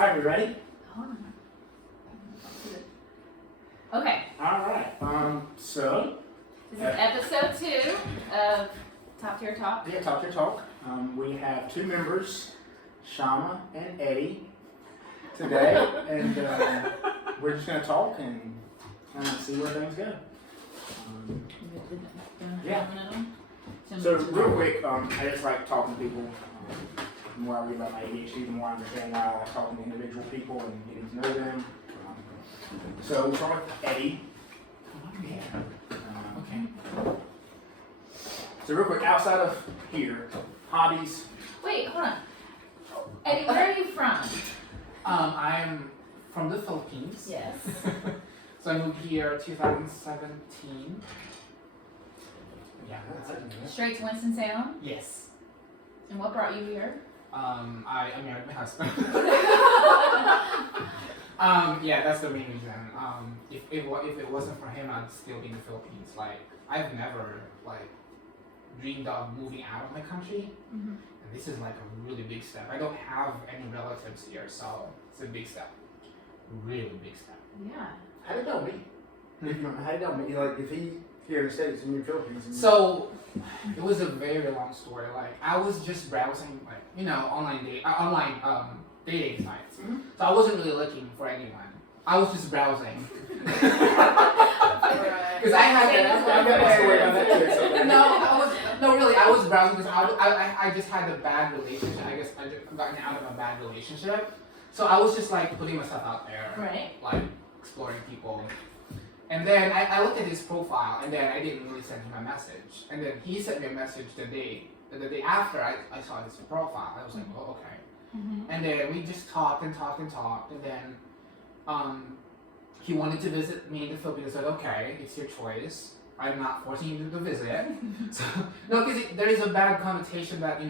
Alright, we ready? Okay. Alright, so... This is episode 2 of Top Tier Talk. Yeah, Top Tier Talk. We have 2 members, Shama and Eddy, today, and we're just going to talk and kind of see where things go. Yeah. So real quick, I just like talking to people. The more I read about my ADHD, the more I understand why I like talking to individual people and getting to know them. So we'll start with Eddy. Okay. So real quick, outside of here, hobbies. Wait, hold on. Eddy, where are you from? I'm from the Philippines. Yes. So I moved here 2017. Yeah, that's it. Straight to Winston-Salem? Yes. And what brought you here? I married my husband. Yeah, that's the main reason. If it wasn't for him, I'd still be in the Philippines. Like, I've never dreamed of moving out of my country, and this is like a really big step. I don't have any relatives here, so it's a big step. Really big step. Yeah. How did that meet? How did that meet? Like, if he here in the States and you're in the Philippines. So it was a very long story. Like, I was just browsing, online dating sites. So I wasn't really looking for anyone. I was just browsing. Because I had I was browsing because I just had a bad relationship. I guess I just gotten out of a bad relationship. So I was just like putting myself out there, Right. like exploring people. And then I looked at his profile, and then I didn't really send him a message. And then he sent me a message the day after I saw his profile. I was like, oh, okay. And then we just talked, and then he wanted to visit me in the Philippines. I said, okay, it's your choice. I'm not forcing you to visit. So, no, because there is a bad connotation that,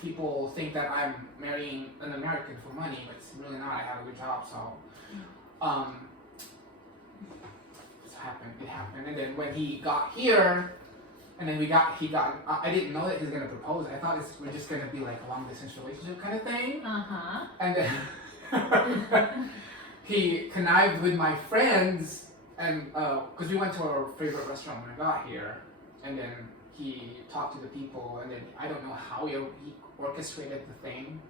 people think that I'm marrying an American for money, but it's really not. I have a good job, so it happened. And then when he got here, and then I didn't know that he was gonna propose. I thought we're just gonna be like a long distance relationship kind of thing. And then he connived with my friends, and because we went to our favorite restaurant when I got here, and then he talked to the people, and then I don't know how he orchestrated the thing,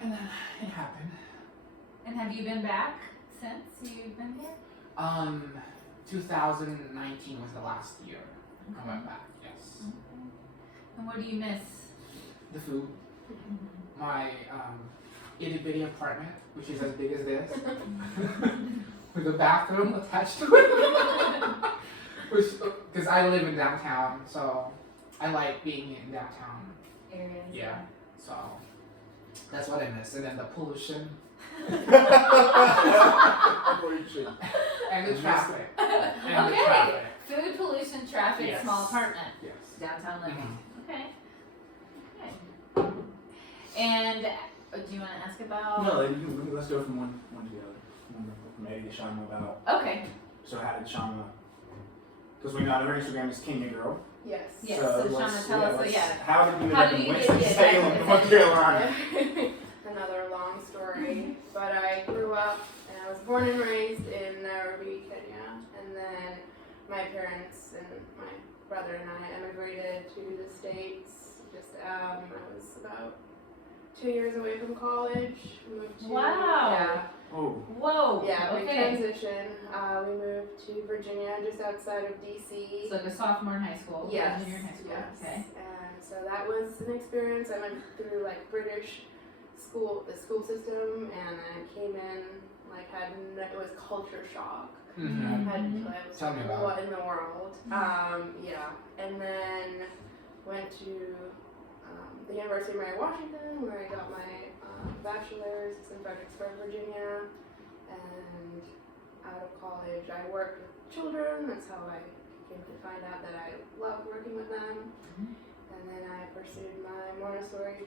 and then it happened. And have you been back since you've been here? 2019 was the last year I went back, yes. And what do you miss? The food. My itty bitty apartment, which is as big as this, with a bathroom attached to it. Because I live in downtown, so I like being in downtown Areas. Yeah, so that's what I miss. And then the pollution. And the traffic. Okay. Food, pollution, traffic, Yes. small apartment. Yes. Downtown living. Okay. And do you want to ask about? No, let's go from one to the other. From Eddy to Shama about. Okay. So how did Shama? Because we know her Instagram is Kenya Girl. Yes. Yes. So Shama, tell us. How did you How end up did in you Winston-Salem, North Carolina? Another long story, but I grew up and I was born and raised in Nairobi, Kenya, and then my parents and my brother and I emigrated to the States. I was about 2 years away from college. Moved to, Wow. Yeah. Oh. Whoa. Yeah, we Okay. transitioned. We moved to Virginia, just outside of DC. So like a sophomore in high school. Yes. Junior in high school. Yes. Okay. And so that was an experience. I went through like British school, the school system, and then came in it was culture shock. Mm-hmm. I was Tell me about what in the world? Yeah, and then went to the University of Mary Washington, where I got my bachelor's in Fredericksburg, Virginia, and out of college I worked with children. That's how I came to find out that I loved working with them. And then I pursued my Montessori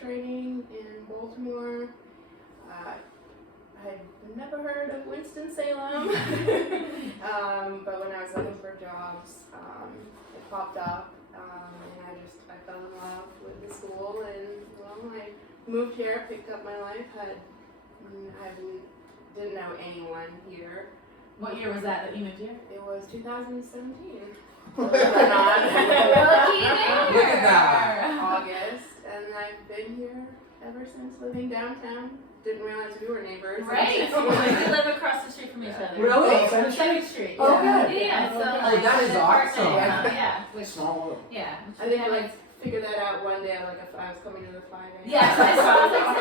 training in Baltimore. I had never heard of Winston-Salem, but when I was looking for jobs, popped up, and I fell in love with the school, and well, I moved here, picked up my life, didn't know anyone here. What year was that you moved here? It was 2017. Looky Look at that. August, and I've been here ever since, living downtown. Didn't realize we were neighbors. Right. We live across the street from each other. Really? On Center Street. Oh, Yeah. good. Yeah. So Oh, like, that is the apartment, awesome. Yeah. Which, Small world. yeah. I think I like figured that out one day. Like if I was coming to the 5 a.m. Yeah, so I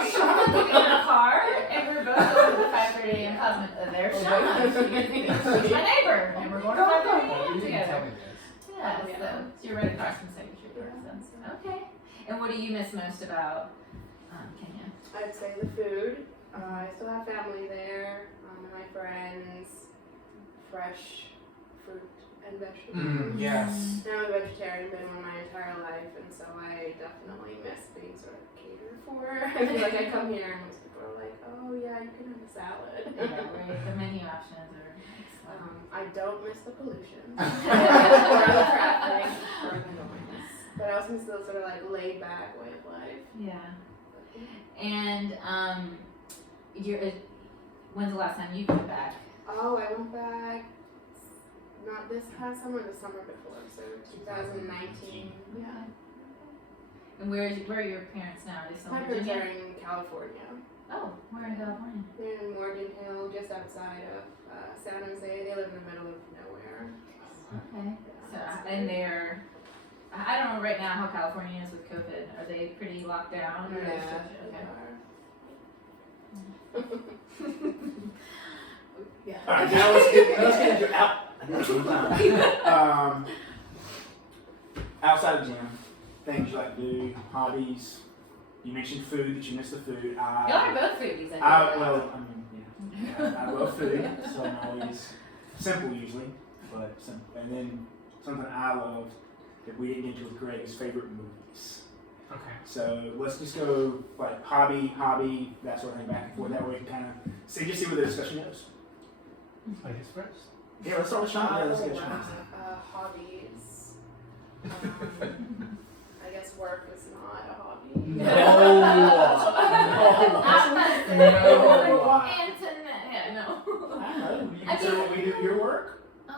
saw like in a car, and we were both going to the 5:30 a.m. class. There's Shama. She's my neighbor, and we're going to 5:30 a.m. You didn't together. tell me this. Yeah, Oh, yeah. so you're right across from Center Street, for instance. Okay. And what do you miss most about Kenya? I'd say the food. I still have family there, and my friends, fresh fruit and vegetables. Yes. Now I'm a vegetarian, been one my entire life, and so I definitely miss being sort of catered for. I feel like I come here and most people are like, oh yeah, you can have a salad. Yeah, right. The menu options are excellent. I don't miss the pollution or the traffic or the noise, but I also miss the sort of like laid back way of life. Yeah. And when's the last time you went back? Oh, I went back not this past summer, the summer before, so 2019. Yeah. And where are your parents now? Are they still My in parents Virginia? are in California. Oh, where in California? They're in Morgan Hill, just outside of San Jose. They live in the middle of nowhere. Okay. So, and they're, I don't know right now how California is with COVID. Are they pretty locked down? Or Yeah, okay. Yeah. All right, now let's get into outside of gym, things you like to do, hobbies. You mentioned food, that you miss the food. Y'all are both foodies, I think. I love food, so I'm always simple usually, but simple. And then something I love that we didn't get into with Greg is favorite movies. Okay. So let's just go like hobby, that sort of thing, back and forth. That way we can kind of see where the discussion goes. Ladies first. Yeah, let's start with Shama. Yeah, let's get Shama. Hobbies. I guess work is not a hobby. No. Yeah, no. I don't know. Do you consider what we do your work?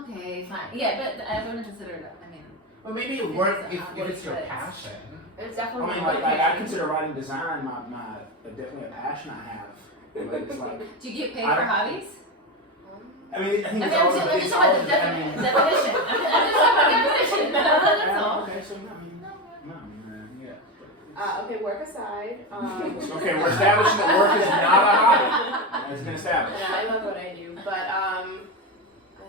Okay, fine. Yeah, but I wouldn't consider it. I mean, Well, maybe work if it's your passion. It's I definitely mean, like I consider writing design my definitely a passion I have. But it's like, do you get paid for hobbies? I mean, I think I it's mean, always I'm it's just talking always, about the definition. I'm just talking about definition. That's all. Okay, so yeah. Okay, work aside. Okay, we're establishing that work is not a hobby. It's been established. Yeah, I love what I do, but I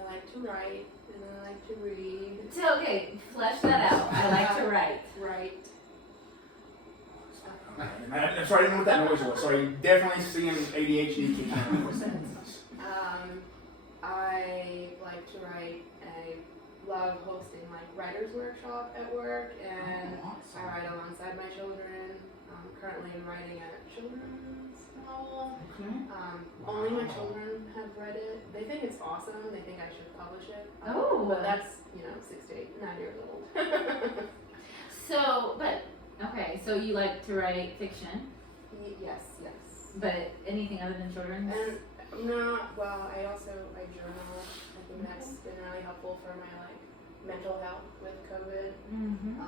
like to write and I like to read. So, okay, flesh that out. I like to write. Write. I'm sorry, I didn't know what that noise was. So you definitely seeing ADHD kicking in. I like to write. I love hosting like writers workshop at work, and I write alongside my children. Currently, I'm writing a children's novel. Only my children have read it. They think it's awesome. They think I should publish it. Oh. But that's 6 to 8, 9 years old. So, okay, so you like to write fiction, Yes. but anything other than children's? And I journal. I think that's been really helpful for my mental health with COVID. Mm-hmm.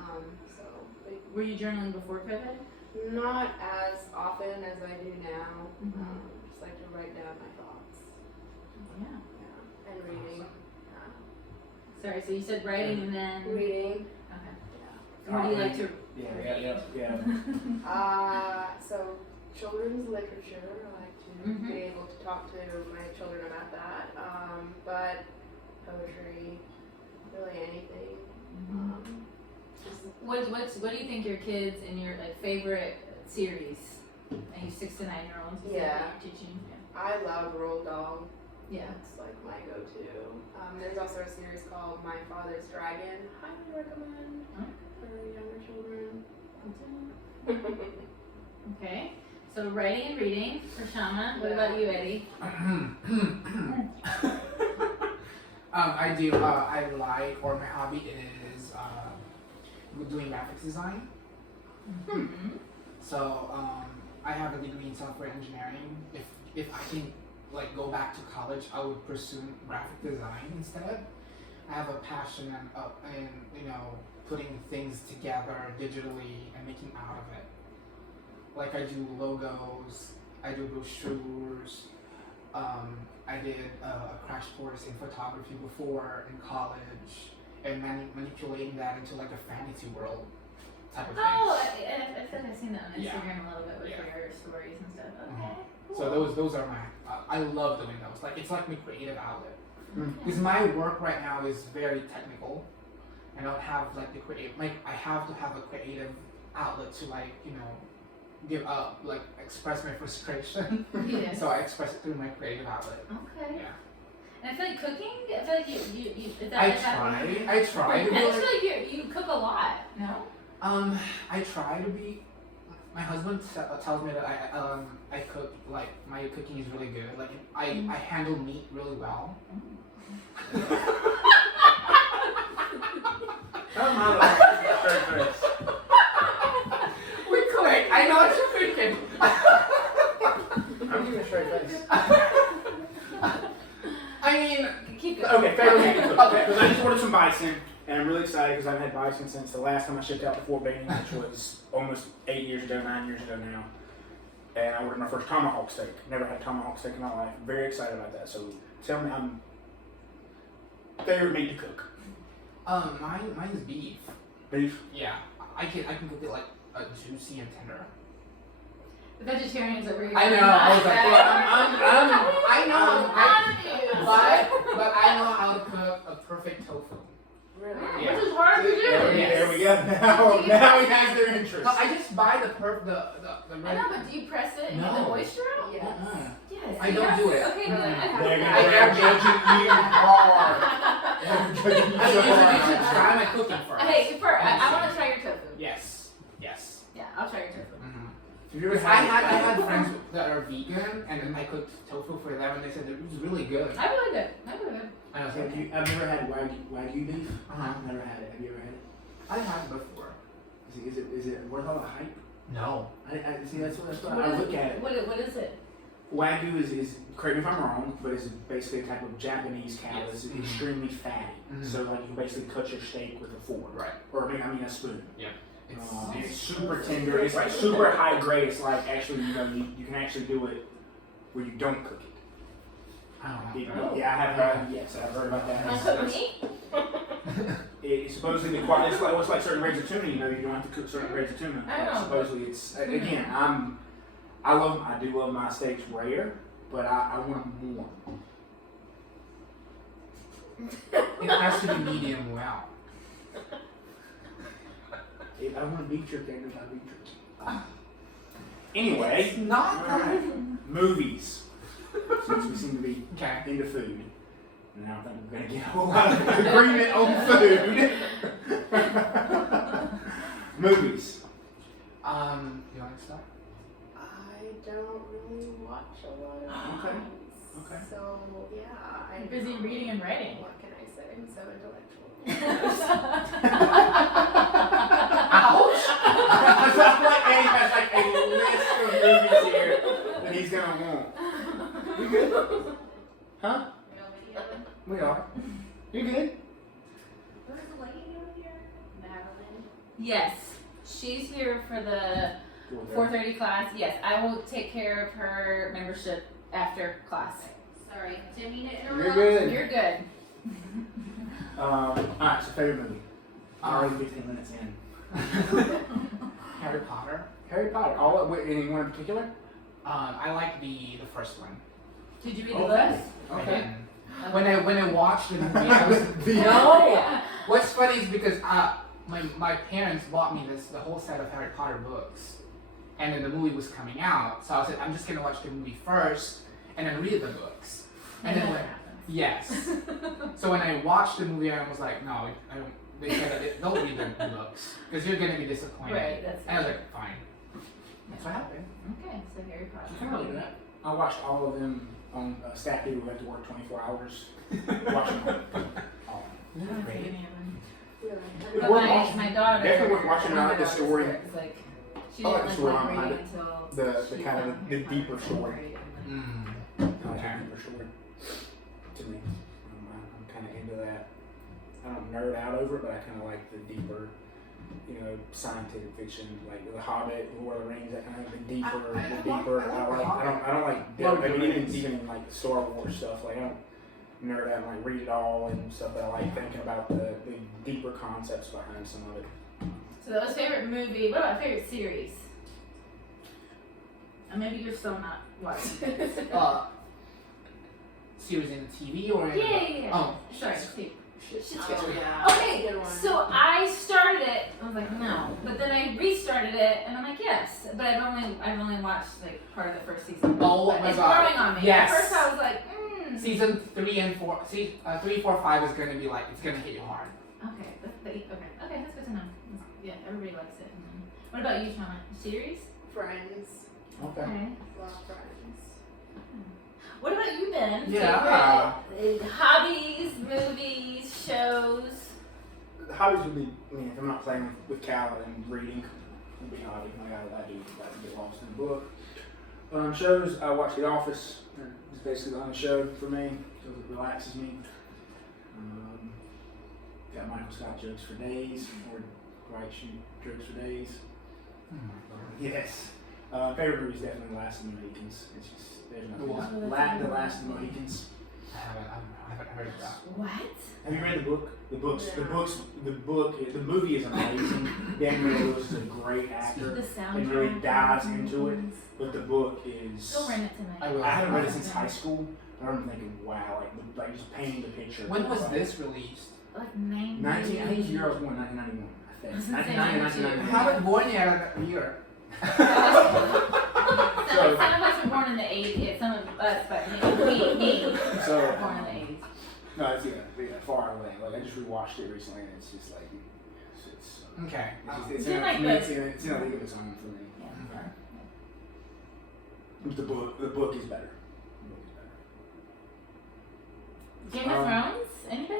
Were you journaling before COVID? Not as often as I do now. Mhm. Just like to write down my thoughts. Yeah. And reading. Sorry, so you said writing and then. Reading. Okay. Yeah. What do you like to? Yeah. So children's literature. I like to Mhm. be able to talk to my children about that. But poetry, really anything. What do you think your kids and your favorite series? And you 6 to 9 year olds? Yeah. Teaching. I love Roald Dahl. Yeah. That's like my go-to. There's also a series called My Father's Dragon. Highly recommend for younger children. Okay. So writing and reading for Shama. What about you, Eddie? I do. I like, or my hobby is doing graphics design. Mm-hmm. So I have a degree in software engineering. If I can like go back to college, I would pursue graphic design instead. I have a passion in you know, putting things together digitally and making out of it. Like I do logos, I do brochures. I did a crash course in photography before in college, and manipulating that into like a fantasy world type of thing. Oh, I feel like I've seen that on Yeah. Instagram a little bit with Yeah. your stories and stuff. Okay. Mhm. So those are my. I love doing those. Like it's like my creative outlet. Mm. Because my work right now is very technical. I don't have like the creative. Like I have to have a creative outlet to like you know, give up like express my frustration. Yeah. So I express it through my creative outlet. Okay. Yeah. And I feel like cooking. I feel like you is that, I is that- try. I try I to be just like, feel like you cook a lot. No. I try to be. My husband tells me that I cook like my cooking is really good. Like I handle meat really well. We click. I know what you're thinking. I'm giving a straight face. I mean, Keep it. Okay, favorite thing to cook. Okay, because I just ordered some bison, and I'm really excited because I haven't had bison since the last time I shipped out to Fort Benning, which was almost 8 years ago, 9 years ago now. And I ordered my first tomahawk steak. Never had tomahawk steak in my life. Very excited about that. So tell me, favorite meat to cook. mine is beef. Beef. Yeah, I can cook it like juicy and tender. The vegetarians over here. I know. I was like, well, I know. But I know how to cook a perfect tofu. Really? Yeah. Which is hard to do. There we go. Now he has their interest. So I just buy the I know, but do you press it and get the No. moisture out? Yes. Yes. I don't do it. Okay, but I They're have judging you hard. They're judging you I so mean, you should hard. try my cooking first. Hey, I want to try your tofu. Yes. Yeah, I'll try your tofu. Because I had friends that are vegan, and then I cooked tofu for them, and they said it was really good. I believe it. And I was like, I've never had wagyu beef. Uh-huh. I've never had it. Have you ever had it? I had it before. Is it worth all the hype? No. I see. That's what What I is look at it. What is it? Wagyu is correct me if I'm wrong, but it's basically a type of Japanese cow. Yes. It's Mhm. extremely fatty. Mhm. So like you basically cut your steak with a fork, Right. or I mean a spoon. It's It's super tender. It's like super high grade. It's like actually you can actually do it where you don't cook it. I don't know. Yeah, I have heard. Yes, I've heard about that. Uncooked meat? It's supposedly it's like certain grades of tuna. You know, you don't have to cook certain grades of tuna. I know. Supposedly, it's again. I do love my steaks rare, but I want them warm. It has to be medium well. If I want beef jerky, I know how beef jerky. Anyway, It's not. movies. Since we seem to be Okay. into food, and I don't think we're gonna get a whole lot of agreement on food. Movies. You want to start? I don't really watch a lot of Okay. movies. Okay. So yeah, I'm busy reading and writing. What can I say? I'm so intellectual. Ouch! That's like Eddie has like a list of movies here that he's gonna want. You good? Huh? We are. You good? Where's the lady over here? Madeline. Yes, she's here for the 4:30 class. Yes, I will take care of her membership after class. Sorry, didn't mean to You're interrupt. good. You're good. Alright, so favorite movie. Already 15 minutes in. Harry Potter. Harry Potter. Anyone in particular? I like the first one. Did you read the Okay. books? Okay. And then when I watched the movie, I was Yeah. What's funny is because my parents bought me the whole set of Harry Potter books, and then the movie was coming out, so I said I'm just gonna watch the movie first and then read the books. And then when, yes. So when I watched the movie, I was like, no, I don't. They said don't read the books because you're gonna be disappointed. Right, that's And I was like, fine. That's what happened. Okay, so Harry Potter. I can't really do that. I watched all of them on staff people who had to work 24 hours. Watching them all. I don't see any of them. Really? It's But worth watching. my daughter. Definitely worth watching. I like the my story. daughter's Like, she I like didn't the story like behind reading until the kind of the deeper story. Mm. I like Okay. the deeper story. To me, I'm kind of into that. I don't nerd out over it, but I kind of like the deeper, scientific fiction, like The Hobbit, Lord of the Rings, that kind of the deeper, I the deeper. I don't like Lord of the even Rings. even like the Star Wars stuff. Like I don't nerd out and like read it all and stuff. But I like thinking about the deeper concepts behind some of it. So that was favorite movie. What about favorite series? Or maybe you're still not watching. Series in TV or in Yeah. Oh, Sorry. Oh, yeah. Okay, Good one. so I started it. I was like, no, but then I restarted it, and I'm like, yes. But I've only watched like part of the first season. Oh But my it's God. growing on me. Yes. At first, I was like, Season 3 and 4. 3, 4, 5 is gonna be like it's gonna hit you hard. Okay, okay, that's good to know. Yeah, everybody likes it. What about you, Shama? Series? Friends. Okay. Love Friends. What about you, Ben? Yeah. Favorite, hobbies, movies, shows. The hobbies would be, if I'm not playing with Cal and reading, would be a hobby. I do like to get lost in the book. Shows, I watch The Office. It's basically the only show for me because it relaxes me. Got Michael Scott jokes for days, or writes you jokes for days. Yes. Favorite movie is definitely Last of the Mohicans. It's just, there's nothing. What? The Last of the Mohicans. I haven't heard of that. What? Have you read the book? The Yeah. the movie is amazing. Daniel Lewis is a great actor. The soundtrack. and really dives into it. But the book is. Go rent it tonight. I haven't read it since high school. I remember thinking, wow, like just painting the picture. When was this released? Like 90. 19. I think the year I was born, 1991. I think. I was gonna say 1990, 92. I haven't born yet in a year. Some of us were born in the 80s. Some of us, but me So, were born in the 80s. no, it's far away. Like I just rewatched it recently, and it's just like it's Okay. it's You in, like for me, those? it's in a league of its own for me. Yeah. Okay. But the book is better. Game of Thrones? Anybody?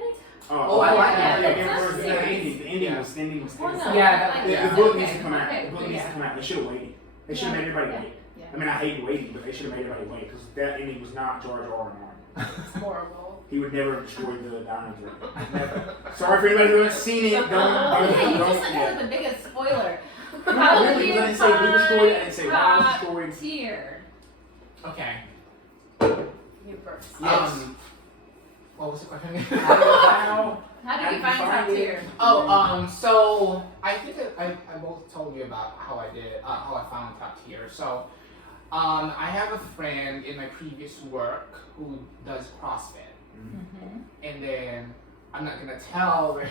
Oh, I like that. Yeah, It's Game of not Thrones. The serious. ending was. Well, no, Yeah, like, The it's book okay. needs to come out. Okay, The book needs to come out. They should have waited. They should have made everybody wait. Yeah. I mean, I hate waiting, but they should have made everybody wait because that ending was not George R. R. Martin. It's horrible. He would never have destroyed the Diamond Ring. Never. Sorry for anybody who hasn't seen it. Don't. Yeah, you don't just said that was the biggest spoiler. No, really, I didn't say who destroyed it. I didn't say why it was Top destroyed. tier. Okay. You first. Yes. What was the question? How? How did you find top tier? So I think I both told you about how I found top tier. So, I have a friend in my previous work who does CrossFit, and then I'm not gonna tell where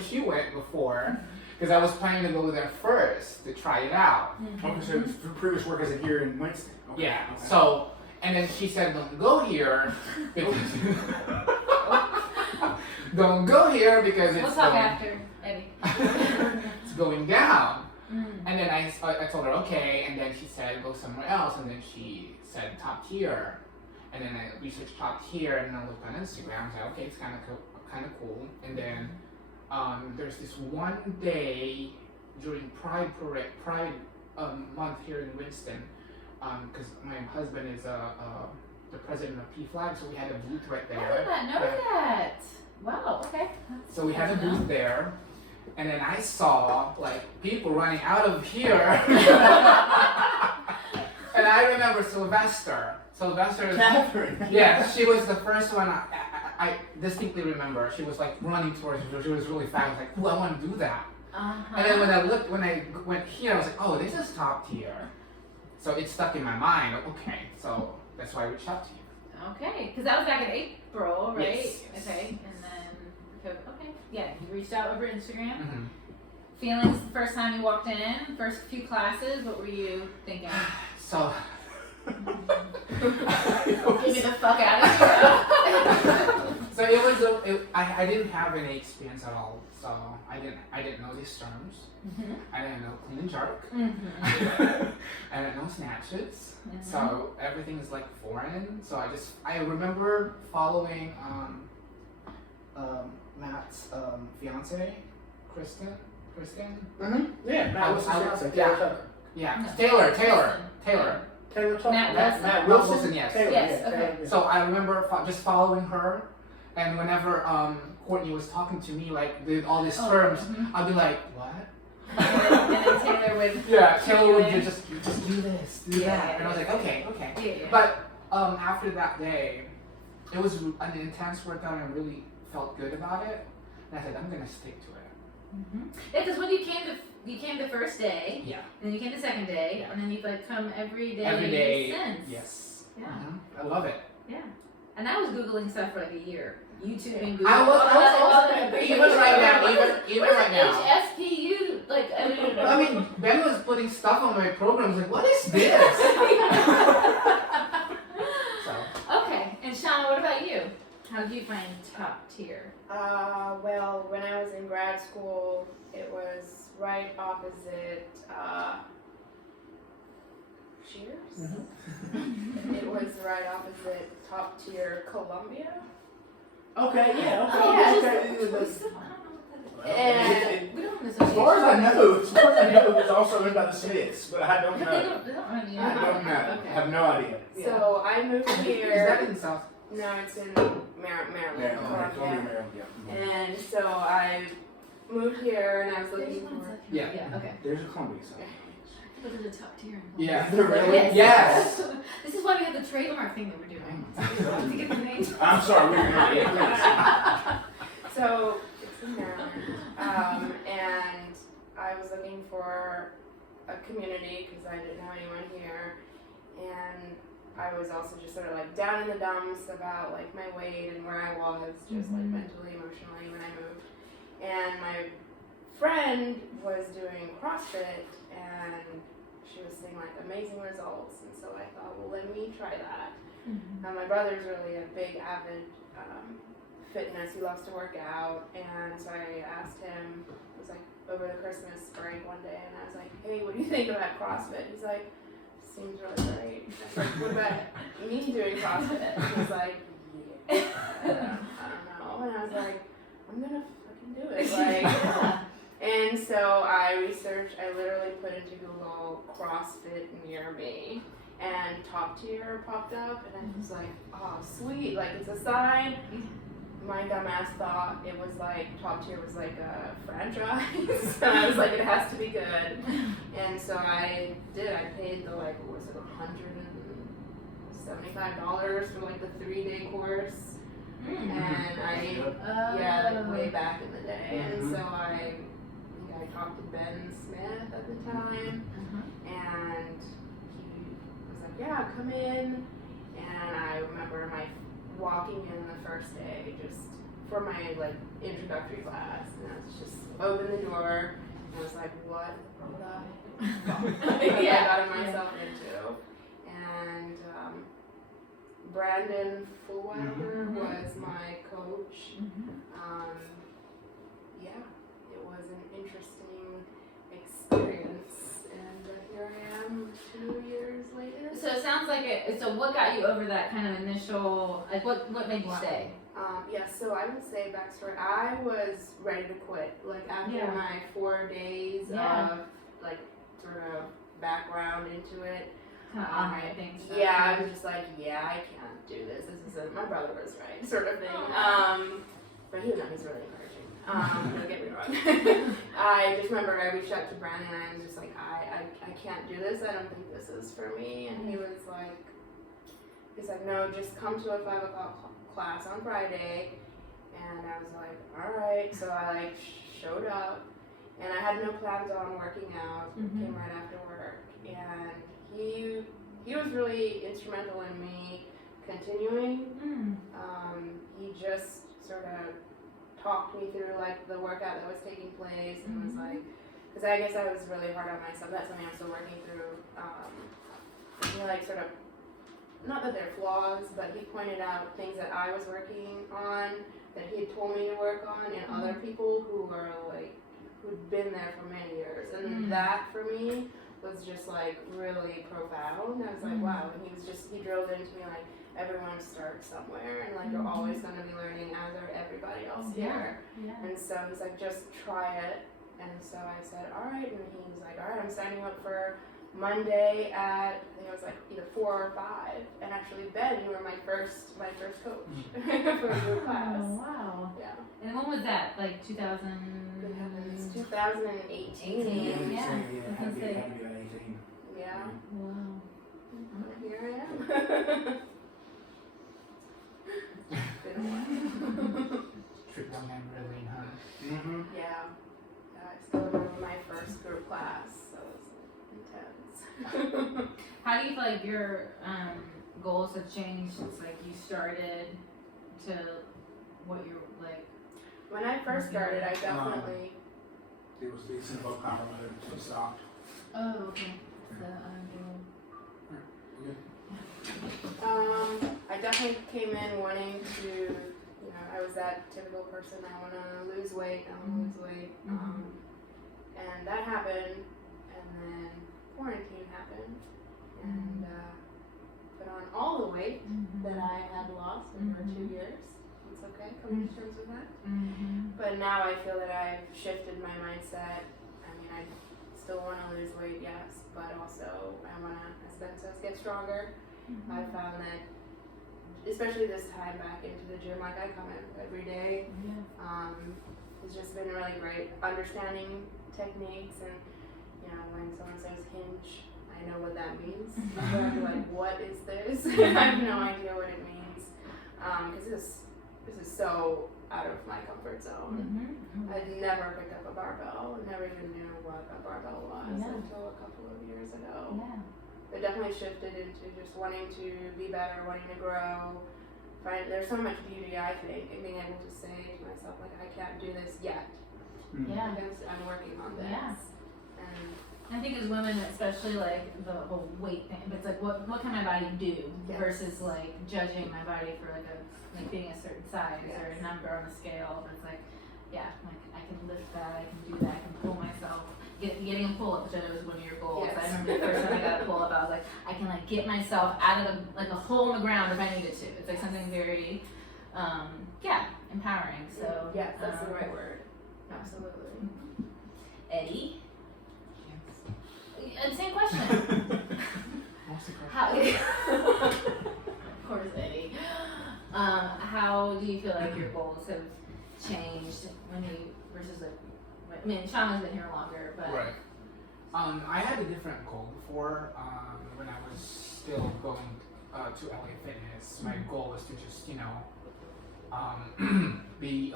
she went before, because I was planning to go there first to try it out. Okay, so previous work isn't here in Winston. Okay. Yeah. Okay. So, and then she said, "Don't go here because don't go here because it's We'll talk going, after, Eddie. it's going down." Mm. And then I told her okay, and then she said go somewhere else, and then she said top tier, and then I researched top tier, and I looked on Instagram. I was like, okay, it's kind of cool. And then there's this one day during Pride month here in Winston, because my husband is the president of P-Flag, so we had a booth right there. I did not know that. Wow, okay. So we had a booth there, and then I saw like people running out of here. And I remember Sylvester. Catherine. Yeah, she was the first one I distinctly remember. She was like running towards me. She was really fast. I was like, ooh, I want to do that. And then when I went here, I was like, oh, this is top tier. So it stuck in my mind. Okay, so that's why I reached out to you. Okay, because that was back in April, right? Yes. Okay, and then, okay, yeah, you reached out over Instagram. Mm-hmm. Feelings the first time you walked in, first few classes, what were you thinking? So. Get me the fuck out of here. So it was. I didn't have any experience at all. So I didn't know these terms. I didn't know clean and jerk. I didn't know snatches. So everything is like foreign. So I remember following Matt's fiance, Kristen. Yeah, I was- Yeah, No. Taylor. Taylor Tucker. Matt Wilson, yes. Taylor, Yes, yeah, okay. Taylor, yeah. So I remember just following her, and whenever Courtney was talking to me like with all these terms, I'd be like, what? And then Taylor would. Yeah, Taylor would Yeah. just do this, do Yeah, that, yeah, and I was like, okay. Yeah. But after that day, it was an intense workout, and I really felt good about it. And I said, I'm gonna stick to it. Yeah, because when you came the first day, Yeah. and then you came the second day, Yeah. and then you've like come every day, Every day. since. Yes. Yeah. I love it. Yeah. And I was Googling stuff for like a year. YouTubing, Googling. I was even right now, even right now. HSPU, like, I mean. I mean, Ben was putting stuff on my program. I was like, what is this? So. Okay, and Shama, what about you? How did you find top tier? Well, when I was in grad school, it was right opposite Cheers. It was right opposite top tier Columbia. Okay, yeah, okay. Oh, yeah, okay. I don't know what that And is. We don't As far as I know, it's also owned by the Smiths, but I don't But know. they don't run you. I don't know. I Okay. have no idea. so I moved Is that here. in South? No, it's in Maryland. Yeah, Columbia. Columbia, Maryland, yeah. And so I moved here and I was There's looking one for. second. Yeah. Yeah, okay. There's a Columbia side. But there's a top tier. Yeah. Really? Yes. This is why we have the trademark thing that we're doing. To get the name. I'm sorry, we're not yet. So it's in Maryland, and I was looking for a community because I didn't know anyone here, and I was also just sort of like down in the dumps about like my weight and where I was, just like mentally, emotionally when I moved. And my friend was doing CrossFit, and she was seeing like amazing results, and so I thought, well, let me try that. My brother's really a big avid fitness. He loves to work out, and so I asked him. It was like over the Christmas break one day, and I was like, "Hey, what do you think about CrossFit?" He's like, "Seems really great." I was like, "What about me doing CrossFit?" He was like, "Yeah, I don't know," and I was like, "I'm gonna fucking do it!" Like, and so I researched. I literally put into Google CrossFit near me. And top tier popped up, and I was like, oh, sweet, like it's a sign. My dumbass thought it was like, top tier was like a franchise, and I was like, it has to be good. And so I did, I paid the like, what was it, $175 for like the 3-day course. And yeah, like way back in the day. And so I think I talked to Ben Smith at the time, and yeah, come in. And I remember walking in the first day just for my like introductory class, and I was just opened the door and I was like, what the fuck I got myself into. And Brandon Fullwiler was my coach. Yeah, it was an interesting experience, and here I am 2 years later. So it sounds like it. So what got you over that kind of initial? Like what made you stay? Yeah, so I would say backstory. I was ready to quit. Like after my 4 days of like sort of background into it. Kind of on-right things. Yeah, I was just like, yeah, I can't do this. This isn't. My brother was right, sort of thing. But he's really encouraging. Don't get me wrong. I just remember I reached out to Brandon and I was just like, I can't do this. I don't think this is for me. And he's like, no, just come to a 5 o'clock class on Friday. And I was like, all right. So I like showed up, and I had no plans on working out. Came right after work, and he was really instrumental in me continuing. He just sort of talked me through like the workout that was taking place, and was like, because I guess I was really hard on myself. That's something I'm still working through. Like sort of, not that they're flaws, but he pointed out things that I was working on that he had told me to work on, and other people who are like who'd been there for many years, and that for me was just like really profound. I was like, wow. And he drilled into me like, everyone starts somewhere, and like you're always going to be learning, as are everybody else here. And so he's like, just try it. And so I said, all right. And he was like, all right, I'm signing up for Monday at, I think it was like either 4 or 5, and actually Ben, you were my first coach for your class. Oh, wow. Yeah. And when was that? Like 2000? Good heavens, 2018. 18. Yeah. Happy I was gonna say. to be at 18. Yeah. Wow. Here I am. Been a while. Trip down memory lane, huh? Mm-hmm. Yeah. I still remember my first group class, so it was intense. How do you feel like your goals have changed since like you started to what you're like? When I first started, I definitely. It was the simple compromise, so stopped. Oh, okay. So, I definitely came in wanting to, you know, I was that typical person, I want to lose weight, and that happened, and then quarantine happened, and put on all the weight that I had lost over 2 years. It's okay, coming to terms with that. But now I feel that I've shifted my mindset. I mean, I still want to lose weight, yes, but also I want to, as Ben says, get stronger. I found that, especially this time back into the gym, like I come in every day, it's just been really great understanding techniques, and you know, when someone says hinge, I know what that means. I'm like, what is this? I have no idea what it means, because this is so out of my comfort zone. I'd never picked up a barbell, never even knew what a barbell was until a couple of years ago. It definitely shifted into just wanting to be better, wanting to grow. There's so much beauty, I think, in being able to say to myself, like, I can't do this yet. Yeah. I'm working on this. Yeah. And I think as women, especially like the whole weight thing, but it's like what can my body do versus like judging my body for like being a certain size or a number on a scale. But it's like, yeah, like I can lift that, I can do that, I can pull myself. Getting a pull-up, which I know was one of your goals. Yes. I remember the first time I got a pull-up, I was like, I can like get myself out of like a hole in the ground if I needed to. It's like something very, empowering. So yes, that's the right word. Absolutely. Eddie, Yes. same question. What's the question? How, of course, Eddie. How do you feel like your goals have changed when you versus like? I mean, Shama's been here longer, but Right. I had a different goal before. When I was still going to LA Fitness, my goal was to just, you know, be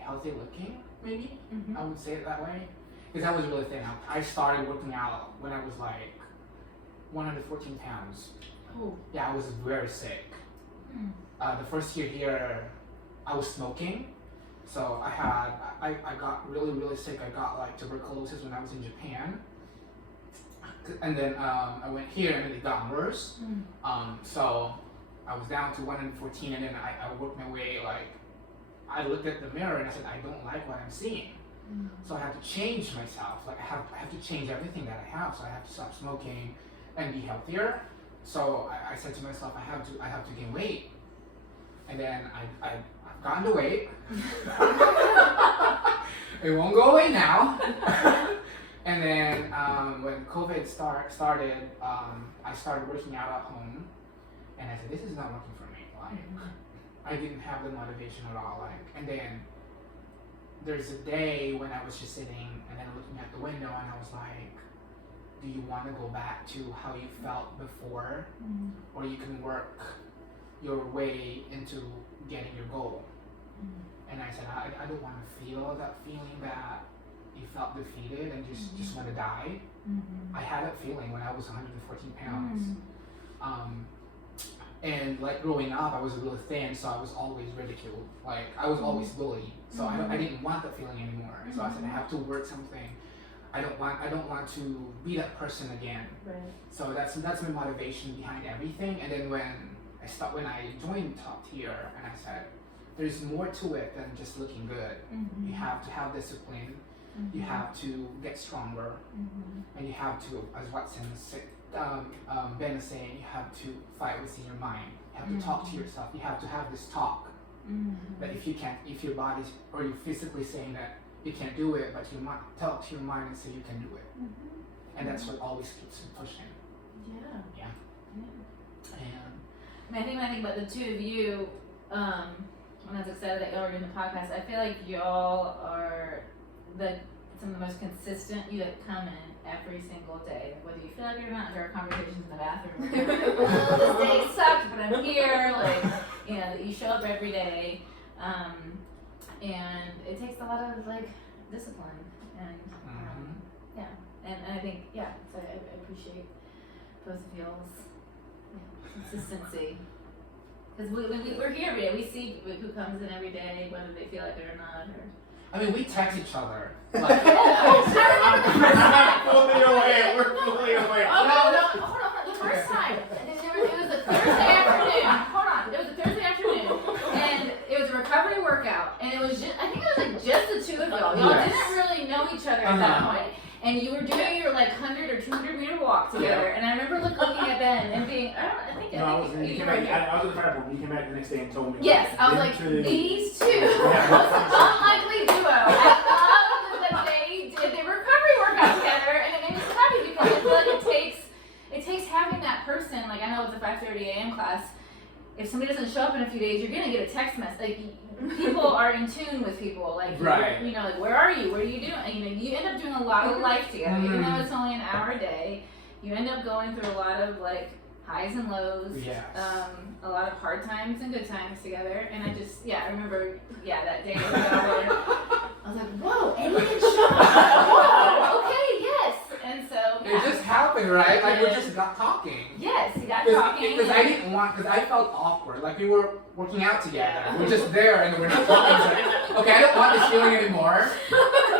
healthy looking, maybe. I would say it that way, because I was really thin. I started working out when I was like 114 pounds. Oh. Yeah, I was very sick. The first year here, I was smoking. So I got really sick. I got like tuberculosis when I was in Japan. And then I went here and it got worse. So I was down to 114, and then I worked my way, like, I looked at the mirror and I said, I don't like what I'm seeing. So I have to change myself. Like I have to change everything that I have. So I have to stop smoking and be healthier. So I said to myself, I have to gain weight. And then I've gotten the weight. It won't go away now. And then when COVID started, I started working out at home, and I said, this is not working for me. Like, I didn't have the motivation at all. Like, and then there's a day when I was just sitting and then looking at the window, and I was like, do you want to go back to how you felt before, or you can work your way into getting your goal? And I said, I don't want to feel that feeling that you felt defeated and just want to die. I had that feeling when I was 114 pounds. And like growing up, I was really thin, so I was always ridiculed. Like I was always bullied. So I didn't want that feeling anymore. So I said, I have to work something. I don't want to be that person again. Right. So that's my motivation behind everything. And then when I joined Top Tier, and I said, there's more to it than just looking good. You have to have discipline. You have to get stronger, and you have to, as Ben is saying, you have to fight within your mind. You have to talk to yourself. You have to have this talk. That if your body's, or you're physically saying that you can't do it, but you might tell to your mind and say you can do it. And that's what always keeps me pushing. Yeah. Yeah. And I mean, I think about the two of you, when I was excited that y'all were doing the podcast, I feel like y'all are some of the most consistent. You that come in every single day, whether you feel like you're not. There are conversations in the bathroom. Like, oh, this day sucked, but I'm here. Like, you know, you show up every day, and it takes a lot of like discipline and yeah. And I think so I appreciate both of y'all's consistency. Because we're here every day. We see who comes in every day, whether they feel like it or not. I mean, we text each other. Like, I'm fully aware. We're fully aware. Oh, no, hold on. The first time, it was a Thursday afternoon. Hold on. It was a Thursday afternoon. And it was a recovery workout. And it was just, I think it was like just the two of y'all. Y'all didn't really know each other at that point. And you were doing your like 100 or 200 meter walk together. And I remember looking at Ben and being, I think I was in the firepool. You came back the next day and told me. Yes, I was like, these two, most unlikely duo. I love that they did the recovery workout together, and it made me so happy because I feel like it takes having that person. Like I know it's a 5:30 a.m. class. If somebody doesn't show up in a few days, you're gonna get a text message. Like people are in tune with people. Like you know, like where are you? What are you doing? And, you know, you end up doing a lot of life together, even though it's only an hour a day. You end up going through a lot of like highs and lows, a lot of hard times and good times together. And I remember, that day I was like, whoa, Eddy and Shama. Whoa, okay, yes. And so, it just happened, right? Like we just got talking. Yes, you got talking. Because I felt awkward. Like we were working out together. We're just there and we're not talking. I was like, okay, I don't want this feeling anymore.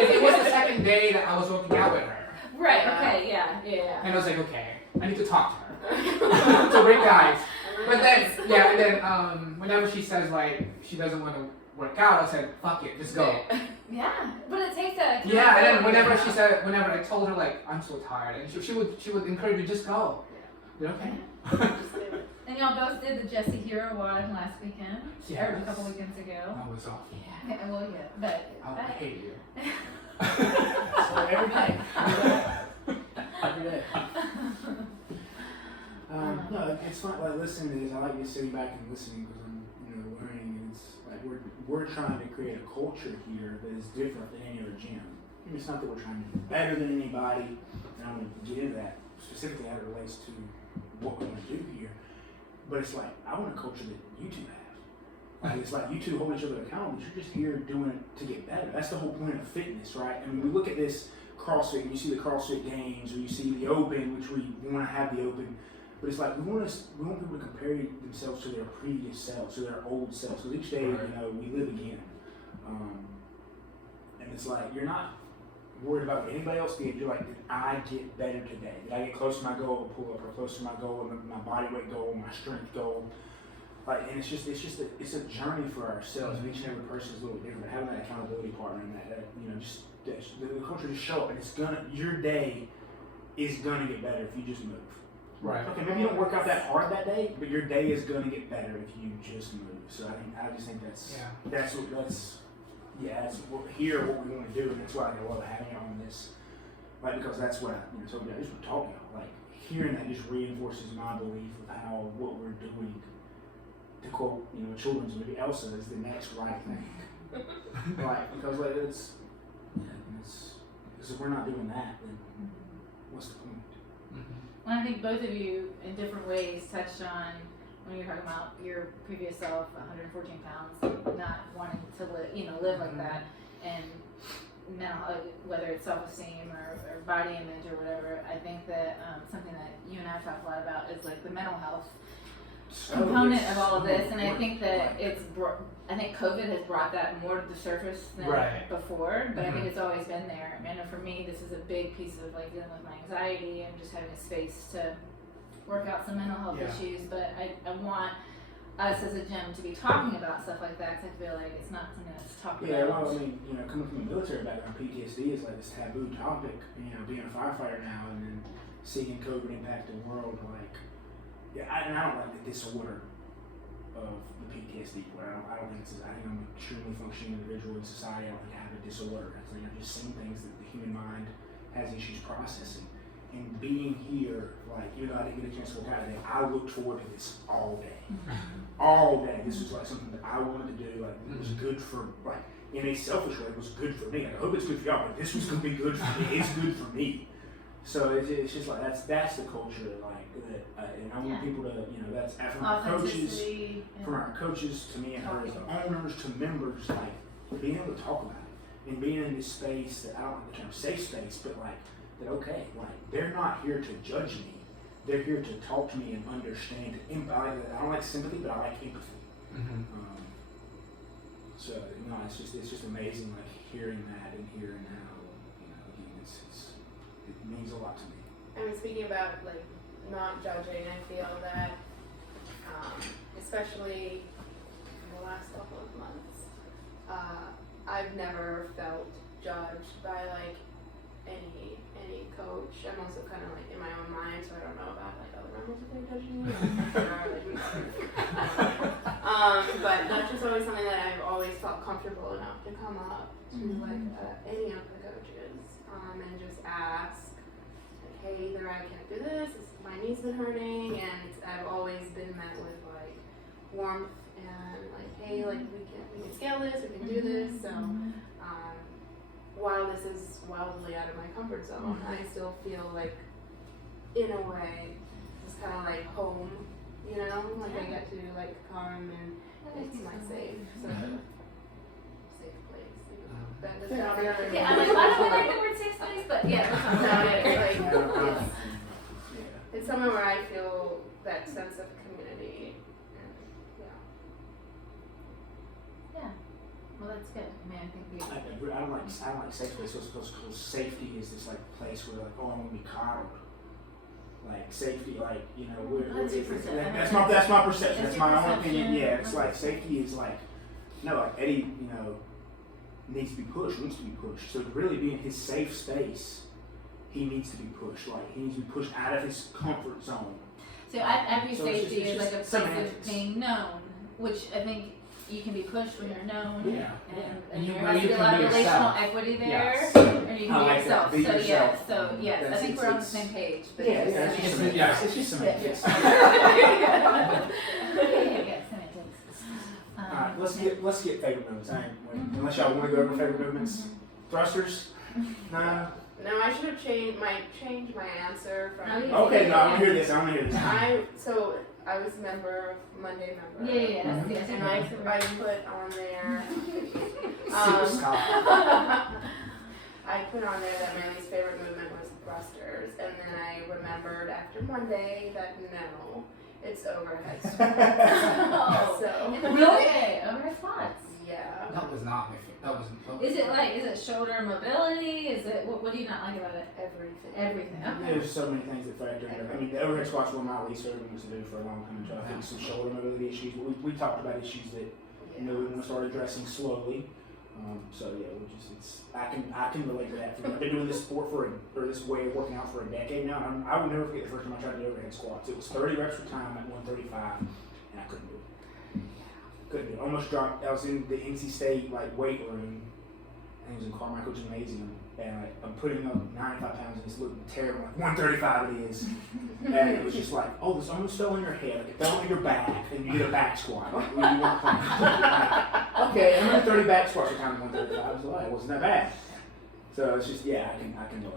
It was the second day that I was working out with her. Right, okay, yeah. And I was like, okay, I need to talk to her. So great guys. But then, whenever she says like she doesn't want to work out, I said, fuck it, just go. Yeah, but it takes that. Yeah, and then whenever I told her like I'm so tired, and she would encourage me, just go. Yeah. Okay. And y'all both did the Jesse Hero Walk last weekend, or a couple weekends ago. That was awful. Yeah, well, but I hate you. So every day. Every day. No, it's fun. Like listening to this, I like just sitting back and listening because I'm, learning. And it's like we're trying to create a culture here that is different than any other gym. I mean, it's not that we're trying to do better than anybody, and I'm going to get into that specifically how it relates to what we want to do here. But it's like I want a culture that you two have. Like it's like you two hold each other accountable. You're just here doing it to get better. That's the whole point of fitness, right? I mean, we look at this CrossFit, and you see the CrossFit Games, or you see the Open, which we want to have the Open. But it's like we want people to compare themselves to their previous selves, to their old selves. So each day, we live again. And it's like you're not worried about what anybody else did. You're like, did I get better today? Did I get close to my goal of pull up, or close to my goal, my body weight goal, my strength goal? Like, and it's a journey for ourselves. Each and every person is a little different. Having that accountability partner and that the culture just show up, and your day is gonna get better if you just move. Right. Okay, maybe you don't work out that hard that day, but your day is gonna get better if you just move. So I just think that's what we want to do, and that's why I love having you on this. Like because that's what I just we're talking about. Like hearing that just reinforces my belief of how what we're doing. To quote, a children's movie, Elsa is the next right thing. Because if we're not doing that, then what's the point? Well, I think both of you, in different ways, touched on when you were talking about your previous self, 114 pounds, not wanting to live like that, and mental, whether it's self-esteem or body image or whatever. I think that something that you and I have talked a lot about is like the mental health component of all of this, and I think that I think COVID has brought that more to the surface than before, but I think it's always been there. And for me, this is a big piece of like dealing with my anxiety and just having a space to work out some mental health issues. But I want us as a gym to be talking about stuff like that because I feel like it's not something that's talked about. Yeah, well, I mean, coming from a military background, PTSD is like this taboo topic. Being a firefighter now and then seeing COVID impact the world, like. Yeah, I don't like the disorder of the PTSD. I don't think I think I'm an extremely functioning individual in society. I don't think I have a disorder. I think I've just seen things that the human mind has issues processing. And being here, like, even though I didn't get a chance to work out today, I looked forward to this all day. All day. This was like something that I wanted to do. Like, it was good for, like, in a selfish way, it was good for me. Like, I hope it's good for y'all, but this was going to be good for me. It's good for me. So it's just like, that's the culture, like, that, and I want people to, that's from our coaches, from our coaches to me and her as the owners to members, like, being able to talk about it and being in this space that I don't like the term safe space, but like, that okay, like, they're not here to judge me. They're here to talk to me and understand. I don't like sympathy, but I like empathy. So it's just amazing, like, hearing that and hearing how, again, it means a lot to me. I mean, speaking about, like, not judging, I feel that, especially in the last couple of months, I've never felt judged by, like, any coach. I'm also kind of, like, in my own mind, so I don't know about, like, other members if they're judging me. But that's just always something that I've always felt comfortable enough to come up to, like, any of the coaches, and just ask, like, hey, either I can't do this, my knee's been hurting, and I've always been met with, like, warmth and, like, hey, like, we can scale this, we can do this. So while this is wildly out of my comfort zone, I still feel like, in a way, it's kind of like home, like I get to, like, come and it's my safe place. That is not the other. Yeah, I don't like the word safe space, but yeah, that's not it's somewhere where I feel that sense of community. Yeah. Well, that's good. I mean, I think I don't like safe space because safety is this, like, place where, like, oh, I'm gonna be coddled. Like, safety, like, That's your perception. That's my perception. That's That's my your own perception. opinion. Yeah, it's like safety is like, no, like Eddie, needs to be pushed, needs to be pushed. So to really be in his safe space, he needs to be pushed. Like, he needs to be pushed out of his comfort zone. so I view So it's safety just as like a place semantics. of being known, which I think you can be pushed when you're known, Yeah. and you- there has to be a you lot can of be relational yourself. equity there, Yes. and you I can be like yourself. that. Be So yourself. yes, I think we're on the same page. But Yeah, it's it's just just it's just semantics. semantics. Alright, let's get favorite movements. Unless y'all want to go over favorite movements. Thrusters? No? No, I should have changed my answer from. Okay, no, I want to hear this. I was member of Monday member. Yes. And I put on there. Super Scott. I put on there that my least favorite movement was thrusters, and then I remembered after Monday that no, it's overhead squats. So Really? Overhead squats. yeah. That was not my favorite. Is it shoulder mobility? Is it what do you not like about it? Everything. Okay. There's so many things that factor in. I mean, the overhead squats were my least favorite ones to do for a long time. So I think some shoulder mobility issues. But we talked about issues that we want to start addressing slowly. So yeah, I can relate to that. I've been doing this sport or this way of working out for a decade now. And I will never forget the first time I tried to do overhead squats. It was 30 reps per time at 135, and I couldn't do it. Couldn't do it. Almost dropped. I was in the NC State weight room. I think it was in Carmichael Gymnasium, and I'm putting up 95 pounds, and it's looking terrible. Like 135 it is, and it was just like, oh, this almost fell on your head, like it fell on your back, and you did a back squat. Like, you weren't playing. Like, okay, I'm gonna 30 back squats at time 135. I was like, it wasn't that bad. So it's just, yeah, I can relate.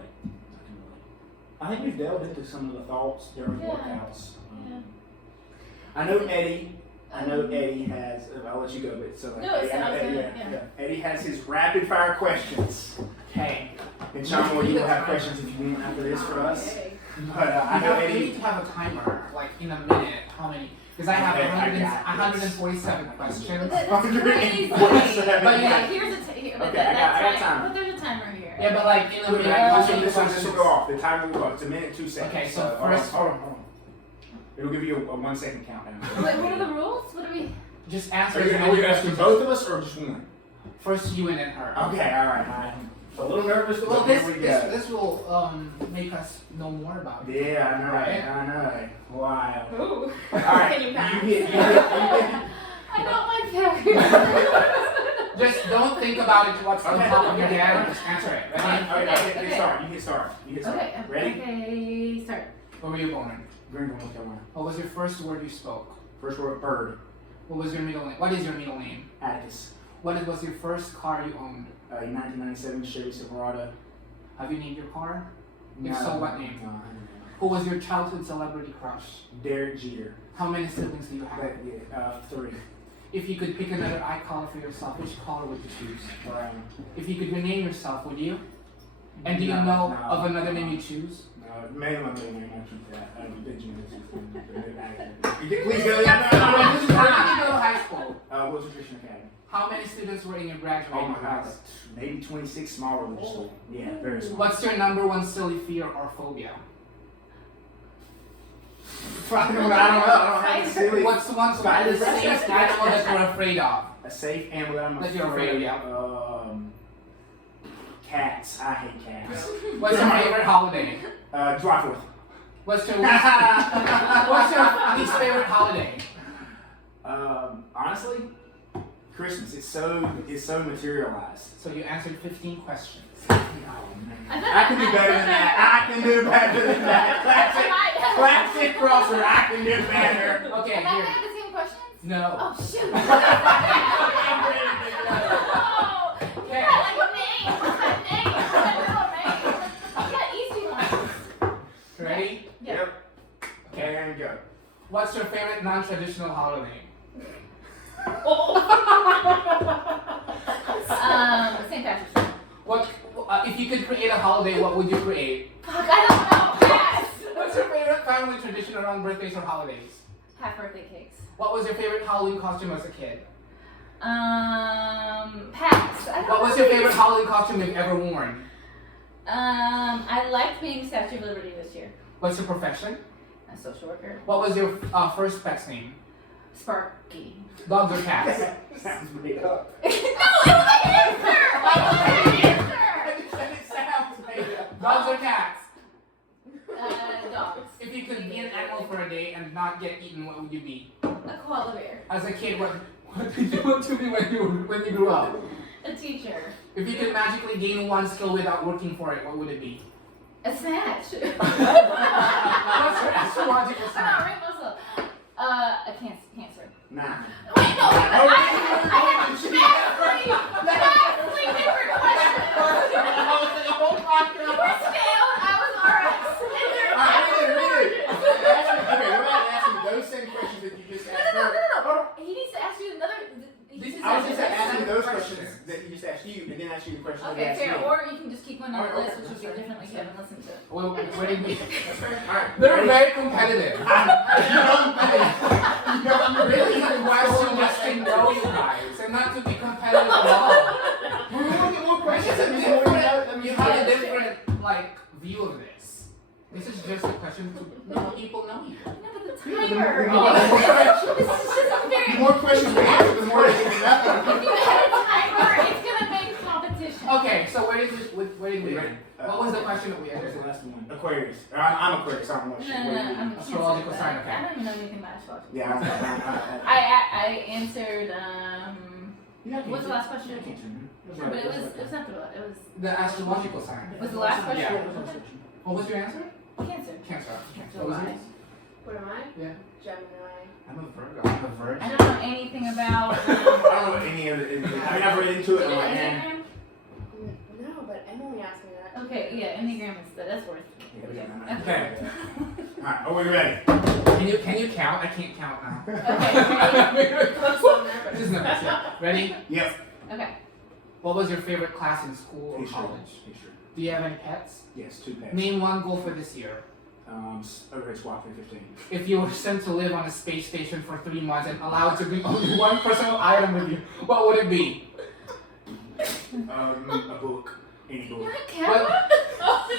I think we've delved into some of the thoughts during workouts. I know Eddie has. I'll let you go, but so No, it's Eddie has his rapid fire questions. Okay. And Shama, you will have questions if you want after this for us. But I know We Eddie. need to have a timer, like in a minute, how many? Because I have 147 questions. That's crazy. 147. But yeah. Here's Okay, I got time. But there's a timer here. Yeah, but like in a Look, minute. this will go off. The timer will go off. It's a minute, 2 seconds. Okay, so first- hold on. It'll give you a 1 second countdown. Wait, what are the rules? What are we? Just Are answer. you asking both of us or just one? First you and then her. Okay, alright. I'm a little nervous, but Well, here we go. this will make us know more about it. Yeah, I know. Wow. Ooh. Alright, Can you pass? you hit Just don't think about it what's on top of your head. Just answer it. Ready? Okay, you get started. Okay, Ready? okay, start. Where were you born? Greenville, North Carolina. What was your first word you spoke? First word, bird. What was your middle name? What is your middle name? Atticus. What was your first car you owned? 1997 Chevy Silverado. Have you named your car? If No, so, what name? No, Who was your childhood celebrity crush? Derek Jeter. How many siblings do you have? 3. If you could pick another eye color for yourself, which color would you choose? Brown. If you could rename yourself, would you? And do you No, know no. of another name you choose? Mainly my middle name, I keep that. Benjamin. Please go. Where did you go to high school? Wilson Christian Academy. How many students were in your graduating Oh my God, class? maybe 26 small religious school. Yeah, very small. What's your number one silly fear or phobia? I don't have a silly. What's one Spiders. safe animal that you're afraid of? A safe animal that I'm That you're afraid of, yeah. Cats. I hate cats. What's your favorite holiday? July 4th. What's your least favorite holiday? Honestly, Christmas. It's so materialized. So you answered 15 questions. Oh, man. I can do better than that. I can do better than that. Classic crosser. I can do better. Okay, Am I gonna here. have the same questions? No. Oh shoot! Oh, Okay. yeah, like a name. What's that name? What's that middle name? You got easy ones. Ready? Yeah. Yep. Okay. And go. What's your favorite non-traditional holiday? St. Patrick's Day. What? If you could create a holiday, what would you create? Fuck, I don't know. Yes. What's your favorite family tradition around birthdays or holidays? Have birthday cakes. What was your favorite Halloween costume as a kid? Pass. I don't What was know your these. favorite Halloween costume you've ever worn? I liked being Statue of Liberty this year. What's your profession? A social worker. What was your first pet's name? Sparky. Dogs or cats? Sounds made up. No, it's my answer! Dogs or cats? Dogs. If you could be an animal for a day and not get eaten, what would you be? A koala bear. As a kid, what did you want to be when you grew up? A teacher. If you could magically gain one skill without working for it, what would it be? A snatch. What's your astrological I'm not sign? right muscle. A cancer. Nah. Wait, no, I have vastly different questions. Yours failed, I was RX. And they're Read it. Okay, what about asking those same questions that you just asked her? No. He needs to ask you another. I was just asking those questions that you just asked you, and then ask you the question that I Okay, asked fair. you. Or you can just keep one on the Okay, list, which would be different, like you haven't listened to. Well, where did we? Alright. They're very competitive. I'm Really, why so much to know you guys and not to be competitive at all. more questions. You have a different view of this. This is just a question to know people know you. No, but the timer. The This is just a very. more questions we answer, the more they get If you had a timer, it's gonna make competition. Okay, so where did we end? What was the question that we What was answered? the last one? Aquarius. I'm Aquarius. I don't know what No, I'm a Astrological Cancer, sign, but okay. I don't even know anything about astrology. Yeah, I answered what's the last question? Yeah, But it was not the one. It was The astrological sign. was the last question. Yeah. What was your answer? Cancer. Cancer. Cancer. What was yours? What am I? Yeah. Gemini. I'm a Virgo. I'm a Virgin. I don't know anything about. I don't know any of it. I mean, I've read into it. Do you I'm know like, Enneagram? No, but Emily asked me that. Okay, yeah, Enneagram is that's worth. Okay. Alright, are we ready? Can you count? I can't count now. Okay, ready? Close on there, but This is nice. Yeah. Ready? Yep. Okay. What was your favorite class in school or History. college? History. Do you have any pets? Yes, 2 pets. Name one goal for this year. Over at Swap 315. If you were sent to live on a space station for 3 months and allowed to bring only one personal item with you, what would it be? A book. Any book. You're a camera?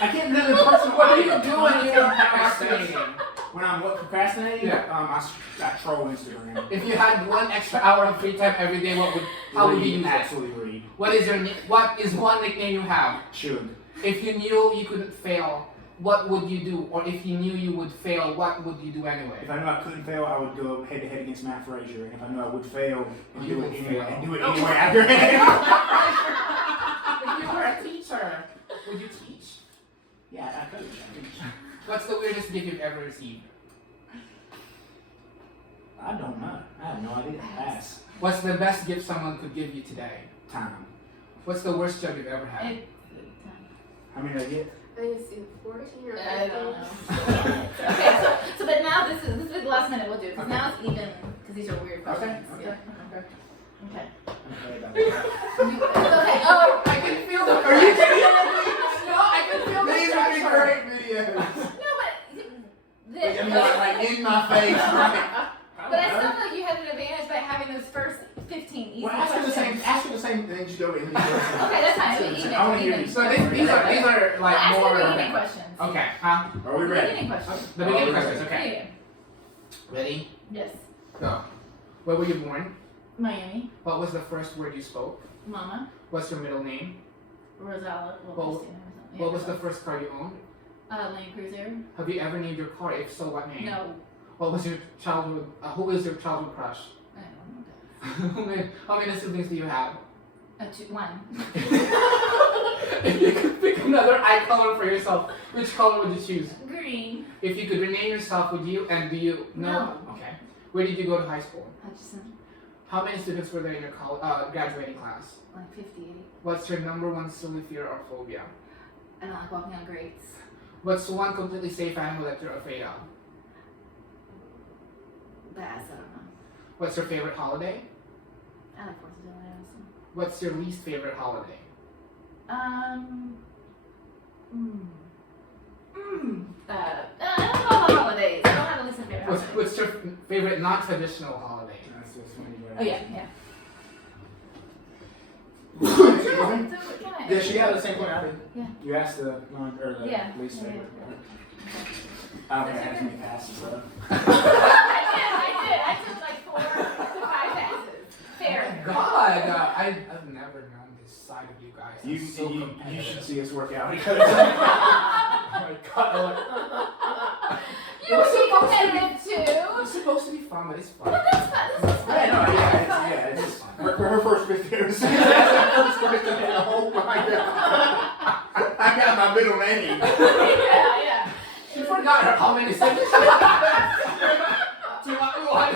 I can't really personal. What do you do when you're procrastinating? When I'm procrastinating? Yeah. I troll Instagram. If you had 1 extra hour of free time every day, how would you use it? Absolutely read. What is one nickname you have? Should. If you knew you couldn't fail what would you do? Or if you knew you would fail, what would you do anyway? If I knew I couldn't fail, I would go head to head against Matt Frazier. And if I knew I would fail, and You do it would anyway, fail. and do it anyway after. If you were a teacher, would you teach? Yeah, I could. What's the weirdest gift you've ever received? I don't know. I have no idea. Pass. What's the best gift someone could give you today? Time. What's the worst job you've ever had? How many did I get? I think it's either 14 or 15. I don't know. Okay, so but now this is the last minute we'll do because now it's even because these are weird questions. Okay. Yeah. Okay. Okay, about that. Okay. Oh, I can feel the. Are you kidding? No, I can feel the These would be pressure. great videos. no, but I mean, like in my face. Right? But I still feel like you had an advantage by having those first 15 easy Well, ask her the questions. same things you go in. Okay, that's fine. We even. I want to hear even. these. So these are like Ask more. the beginning questions. Okay, huh? Are we The ready? beginning questions. The beginning questions. Okay. Beginning. Ready? Yes. Go. Where were you born? Miami. What was the first word you spoke? Mama. What's your middle name? Rosella. Well, What was the first car you owned? Land Cruiser? Have you ever named your car? If so, what name? No. What was your childhood? Who was your childhood crush? I don't know. How many siblings do you have? One. If you could pick another eye color for yourself, which color would you choose? Green. If you could rename yourself, would you? And do you? No. Okay. Where did you go to high school? Hutchison. How many students were there in your graduating class? Like 58. What's your number one silly fear or phobia? I don't like walking on grates. What's one completely safe animal that you're afraid of? Bass, I don't know. What's your favorite holiday? I like 4th of July also. What's your least favorite holiday? I don't know all the holidays. I don't have a list of favorite holidays. What's your favorite non-traditional holiday? That's just when you Oh yeah, yeah. Yeah, she got the same point I did. Yeah. You asked the non or the Yeah. least Yeah. favorite. I don't think I had too many passes though. I did. I took like 4 to 5 passes. Fair. God, I've never known this side of you guys. I'm so You competitive. should see us work out because oh my God, You would be competitive too. It's supposed to be fun, but it's fun. But that's fun. This is fun. I know, yeah, it's It's fun. her first 50 years. First question, oh my God. I got my middle name. Yeah. She forgot her how many seconds. Do you want one?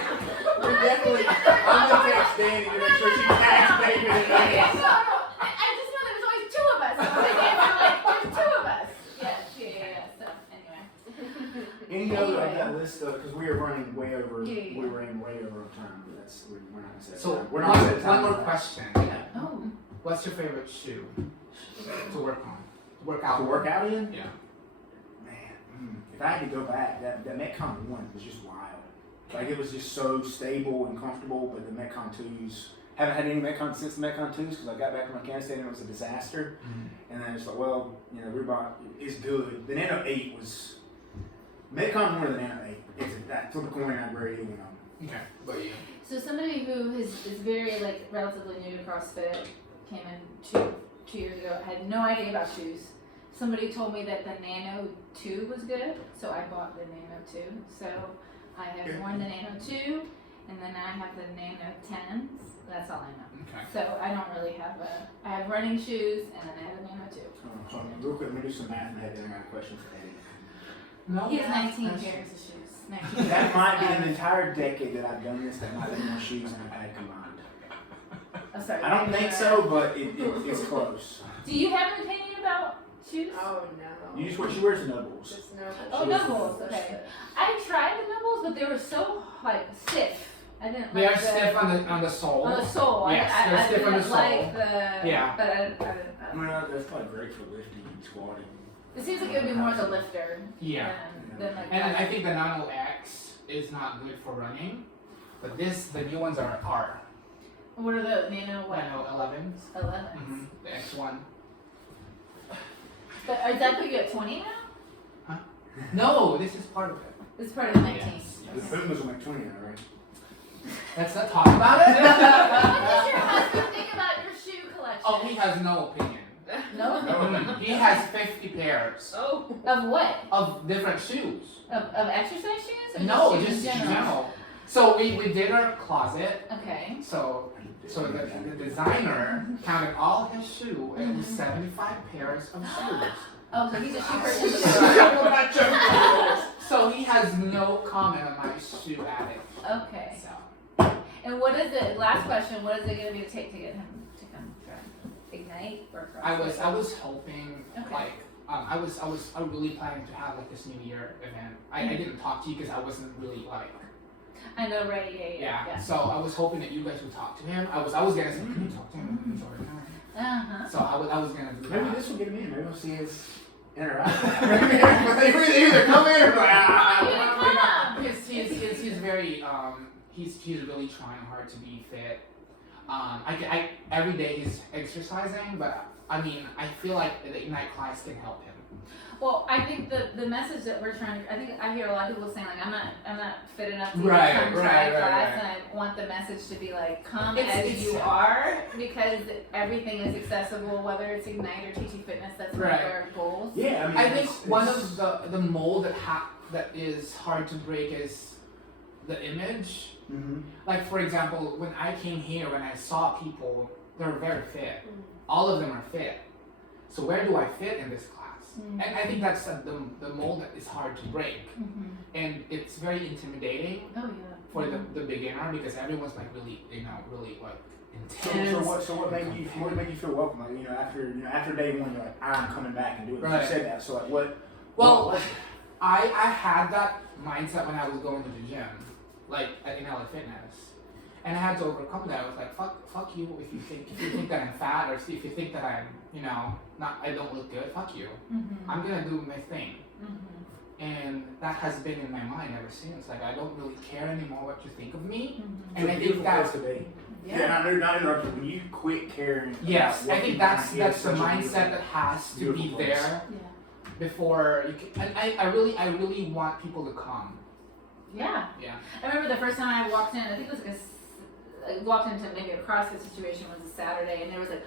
We're definitely, I'm gonna text Danny to make sure she tags David. Okay, so I just know there was always 2 of us. So I was like, there's 2 of us. Yeah. So anyway. Any other of that list though, because we are running way over, Yeah. we ran way over time, but we're not gonna set So time. We're not gonna set one time more for that. question. Oh. What's your favorite shoe to work on? To work out. To work out in? Yeah. Man, if I had to go back, that Metcon 1 was just wild. Like it was just so stable and comfortable, but the Metcon 2s, haven't had any Metcon since the Metcon 2s because I got back from Afghanistan and it was a disaster. And then it's like, well, you know, Reebok is good. The Nano 8 was, Metcon 1 or the Nano 8. That flip a coin, I'd wear either one of them. Okay. But you. So somebody who is very like relatively new to CrossFit came in two years ago, had no idea about shoes. Somebody told me that the Nano 2 was good, so I bought the Nano 2. So I have worn the Nano 2, and then I have the Nano 10s. That's all I know. Okay. So I don't really have I have running shoes, and then I have a Nano 2. Hold on, real quick, let me do some math in my head, then I got a question for Eddie. No. He has 19 pairs of shoes. 19 That might be an entire decade that I've done this, that might be more shoes than I've had combined. Oh, sorry. I don't think so, but it's close. Do you have an opinion about shoes? Oh no. She wears Nobles. Just no. Oh, Nobles, okay. I tried the Nobles, but they were so like stiff. I didn't They like are stiff on the sole. on the sole. Yes, I they're stiff on the didn't like sole. the Yeah. But I I mean, that's probably great for lifting and squatting. it seems like it would be more the lifter. Yeah. Than like. And I think the Nano X is not good for running, but the new ones are. What are the Nano what? Nano 11s. 11. The X1. But is that put you at 20 now? No, this is part of it. It's part of the 19. Yes. The Pumas will make 20 now, right? Let's not talk about it. What does your husband think about your shoe collection? Oh, he has no opinion. No. He has 50 pairs Oh. Of what? of different shoes. Of exercise shoes? Or No, shoes just in in general. So we did our closet. Okay. So the designer counted all his shoe and it was 75 pairs of shoes. Oh, so he's a shoe person. So he has no comment on my shoe addict. Okay. So And what is it? Last question. What is it going to take to get him to come try Ignite or CrossFit? I was hoping Okay. like I was really planning to have like this New Year event. I didn't talk to you because I wasn't really like. I know, right? Yeah. So I was hoping that you guys would talk to him. I was gonna say, can you talk to him? He's already there. So I was gonna do Maybe that. this will get him in. Maybe we'll see his interaction. Either come in or like, He's very he's really trying hard to be fit. I every day he's exercising, but I mean I feel like the Ignite class can help him. Well, I think the message that we're trying to, I think I hear a lot of people saying like, I'm not fit enough to Right, come try right, class, right. and I want the message to be like, come It's- as it's- you are, because everything is accessible, whether it's Ignite or TT Fitness, that's one of Right. our goals. yeah, I mean, I think it's- one of the mold that is hard to break is the image. Mhm. Like for example, when I came here, when I saw people, they're very fit. Mm. All of them are fit. So where do I fit in this class? Mm. And I think that's the mold that is hard to break, Mm-hmm. and it's very intimidating Oh yeah. for the beginner because everyone's like really really like So intense. what made you feel welcome? Like after day one, you're like, I'm coming back and doing it. Right. You said that. So like what? Well, I had that mindset when I was going to the gym, like in LA Fitness, and I had to overcome that. I was like, fuck you if you think that I'm fat or if you think that I'm I don't look good. Fuck you. Mm-hmm. I'm gonna do my thing. Mm-hmm. And that has been in my mind ever since. Like I don't really care anymore what you think of me. Mm-hmm. And I think that's the day. Yeah. Yeah, not interrupting. When you quit caring. yes, about I what think people that's think is the such a mindset that has to be beautiful place. there Yeah. before you can. And I really want people to come. Yeah. Yeah. I remember the first time I walked in, I think it was I walked into maybe a CrossFit situation, it was a Saturday, and there was like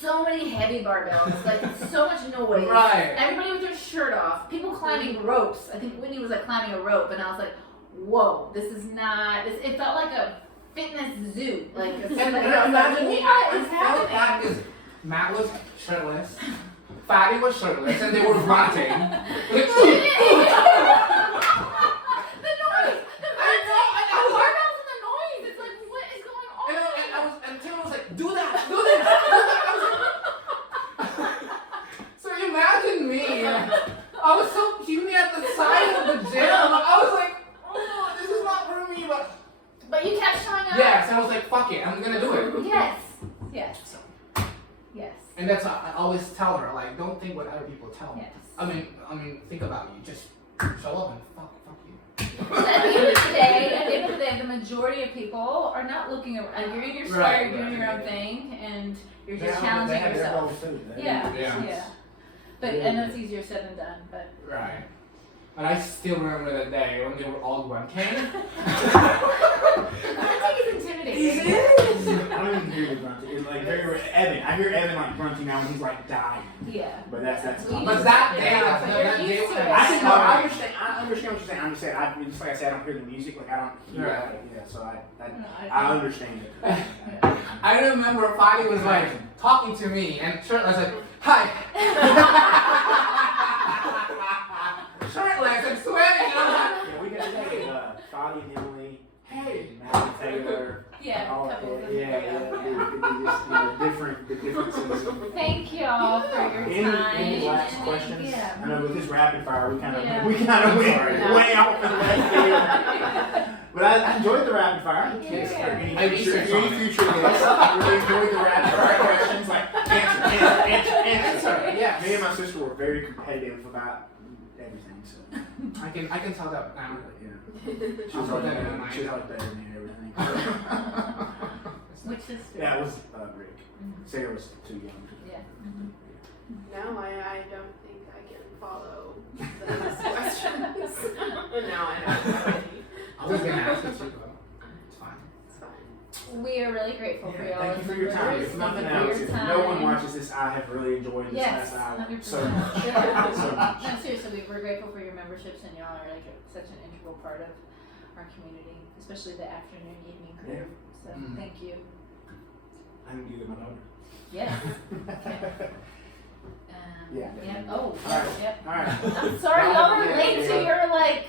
so many heavy barbells, like so much noise. Right. Everybody with their shirt off, people climbing ropes. I think Whitney was like climbing a rope, and I was like, whoa, this is not, it felt like a fitness zoo. Like, And like imagine me, what I is felt happening? that because Matt was shirtless, Fatty was shirtless, and they were grunting. The noise! The barbells and the noise! It's like, what is going on? And Tim was like, do that. So imagine me. I was so puny at the side of the gym. I was like, oh, this is not for me. But you kept showing up. Yes, I was like, fuck it, I'm gonna do it. Yes. Yes. Yes. And that's what I always tell her, like, don't think what other people tell me. Yes. I mean, think about you. Just show up and fuck you. At the end of the day, the majority of people are not looking around. You're in your square, Right, you're doing your own right. thing, and you're They just have challenging their yourself. goals too. They- Yeah. Yeah. But I know it's easier said than done. But Right. But I still remember the day when they were all grunting. I think it's intimidating. I don't even hear the grunting. It's like very Evan. I hear Evan like grunting now when he's like dying. Yeah. But that's. Well, you But just- that day, yeah, that but day you're used was to it. I sorry. understand what you're saying. I'm just saying, just like I said, I don't hear the music. Like I don't hear Right. like, yeah. So No, I understand it. I remember Fatty was like talking to me and shirtless like, hi. Shirtless and sweating. Yeah, we got Fadi and Emily, Hey. Matt and Taylor. Yeah. all- couple of them. the differences. Thank y'all for your time. Any last And, questions? Yeah. I know with this rapid fire, we kind of Yeah. went Yeah. way off in the left field. But I enjoyed the rapid fire. Yeah. Any I future researched on it. guests, I really enjoyed the rapid fire questions. Like answer. Yes. Me and my sister were very competitive about everything. So I can tell that now. yeah, she I'll was put like that in mind. better than me and everything. Which sister? That was Rick. Mhm. Sarah was too young. Yeah. No, I don't think I can follow those questions. No, I know. I was gonna ask you too, but it's fine. It's fine. We are really really grateful for Yeah, y'all. thank you for your time. members. If nothing Thank you else, for if your no one time. watches this, I have really enjoyed this Yes, last hour 100%. so much. Yeah. So much. No, seriously, we're grateful for your memberships, and y'all are like such an integral part of our community, especially the afternoon, evening crew. So thank you. I didn't give them my number. Yes. Yeah. Yeah. Oh. All right. Yep. All right. I'm sorry, y'all were Yeah, late yeah. to your like